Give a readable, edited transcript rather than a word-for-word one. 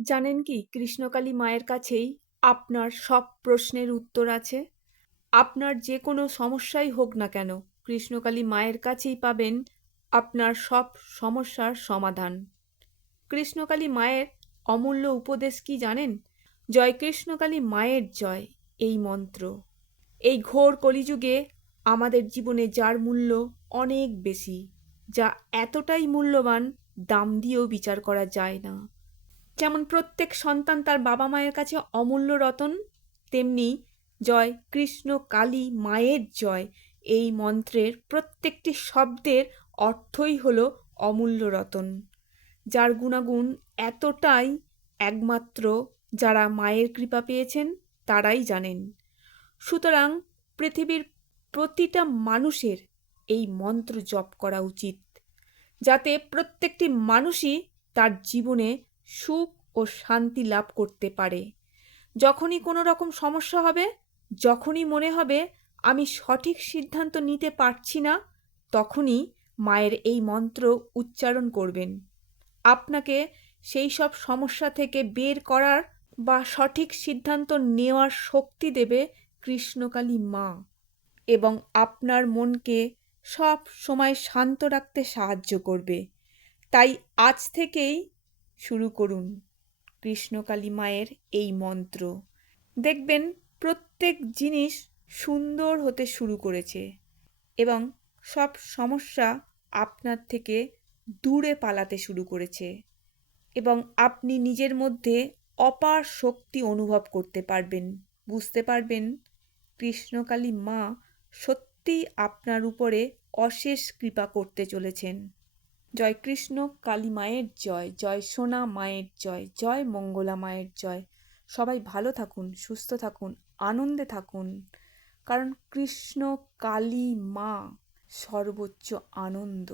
জানেন কি কৃষ্ণকালী মায়ের কাছেই আপনার সব প্রশ্নের উত্তর আছে। আপনার যে কোনো সমস্যাই হোক না কেন, কৃষ্ণকালী মায়ের কাছেই পাবেন আপনার সব সমস্যার সমাধান। কৃষ্ণকালী মায়ের অমূল্য উপদেশ কি জানেন? জয় কৃষ্ণকালী মায়ের জয়, এই মন্ত্র। এই ঘোর কলিযুগে আমাদের জীবনে যার মূল্য অনেক বেশি, যা এতটাই মূল্যবান দাম দিয়েও বিচার করা যায় না। যেমন প্রত্যেক সন্তান তার বাবা মায়ের কাছে অমূল্য রতন, তেমনি জয় কৃষ্ণ কালী মায়ের জয় এই মন্ত্রের প্রত্যেকটি শব্দের অর্থই হলো অমূল্য রতন, যার গুণাগুণ এতটাই একমাত্র যারা মায়ের কৃপা পেয়েছেন তারাই জানেন। সুতরাং পৃথিবীর প্রতিটা মানুষের এই মন্ত্র জপ করা উচিত, যাতে প্রত্যেকটি মানুষই তার জীবনে সুখ ও শান্তি লাভ করতে পারে। যখনই কোনো রকম সমস্যা হবে, যখনই মনে হবে আমি সঠিক সিদ্ধান্ত নিতে পারছি না, তখনই মায়ের এই মন্ত্র উচ্চারণ করবেন। আপনাকে সেই সব সমস্যা থেকে বের করার বা সঠিক সিদ্ধান্ত নেওয়ার শক্তি দেবে কৃষ্ণকালী মা, এবং আপনার মনকে সব সময় শান্ত রাখতে সাহায্য করবে। তাই আজ থেকেই শুরু করুন কৃষ্ণকালী মায়ের এই মন্ত্র। দেখবেন প্রত্যেক জিনিস সুন্দর হতে শুরু করেছে এবং সব সমস্যা আপনার থেকে দূরে পালাতে শুরু করেছে, এবং আপনি নিজের মধ্যে অপার শক্তি অনুভব করতে পারবেন। বুঝতে পারবেন কৃষ্ণকালী মা সত্যিই আপনার উপরে অশেষ কৃপা করতে চলেছেন। জয় কৃষ্ণ কালী মায়ের জয়, জয় সোনা মায়ের জয়, জয় মঙ্গলা মায়ের জয়। সবাই ভালো থাকুন, সুস্থ থাকুন, আনন্দে থাকুন, কারণ কৃষ্ণ কালী মা সর্বোচ্চ আনন্দ।